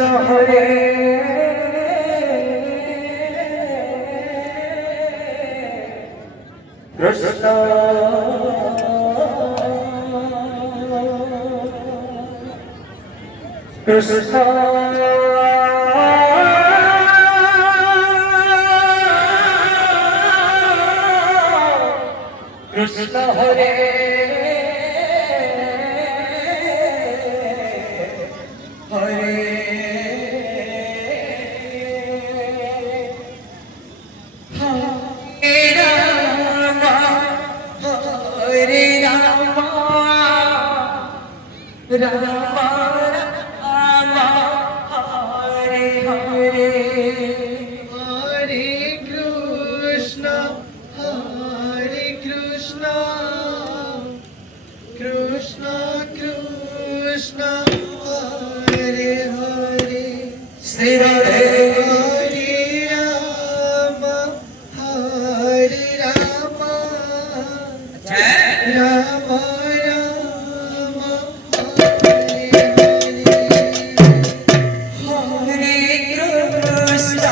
Hare Krishna Krishna Krishna Hare Hare Hare Ram Ram Ram Hare Hare Hare Krishna Krishna Krishna Hare Hare Shri Hare Hare Ram Hare Ram Ram Ram Hare Hare Krishna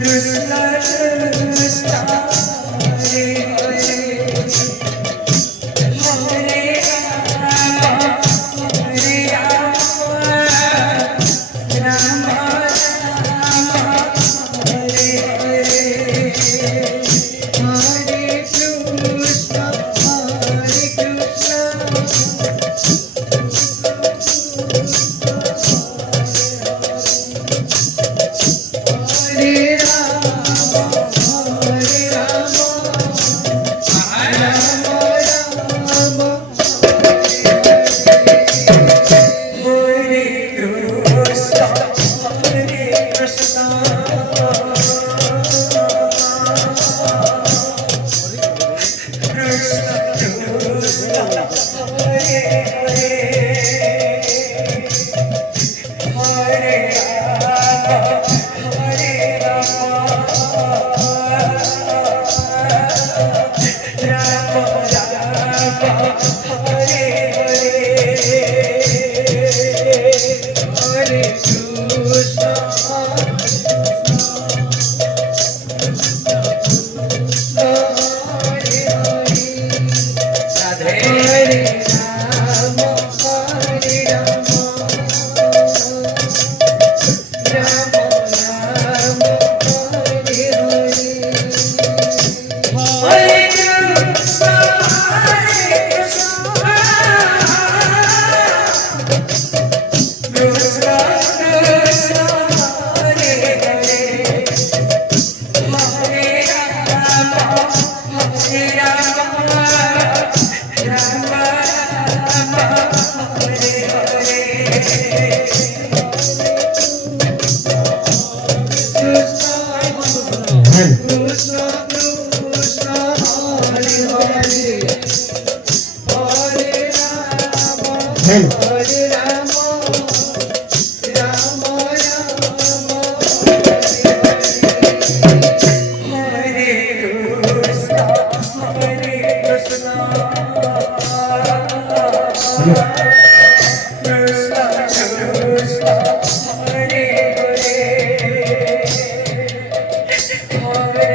Krishna Krishna Krishna Hare Hare Hare Ram Ram Ram Hare Hare Hare Krishna Hare Ram Hare Ram Ram Ram Hare Krishna Hare Krishna Krishna Krishna Hare Hare Hare Ram Ram Ram Hare Hare Hare Krishna Hare Hare Radhe Hare Ram Hare Ram Ram Ram Hare Hare Hare Krishna Krishna Krishna Hare Hare Hare Ram Ram Ram Hare Hare Krishna Krishna Hare Hare Hare Ram Hare Ram Ram Ram Hare Krishna Hare Krishna Krishna Krishna Hare Hare Hare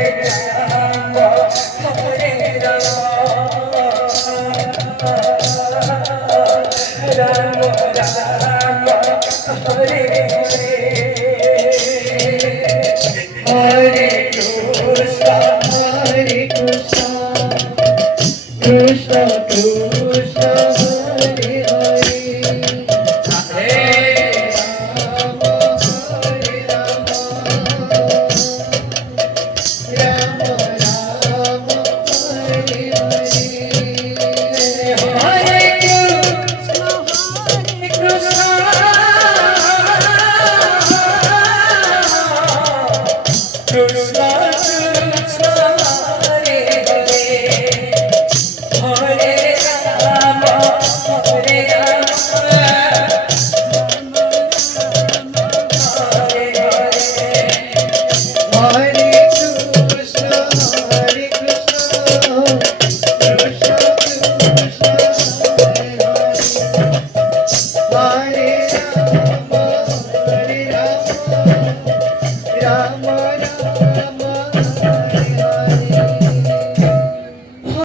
Ram Ram Ram Hare Hare Hare Krishna Hare Krishna Krishna Krishna Hare Hare Radhe Ram Hare Ram Ram Ram Hare Hare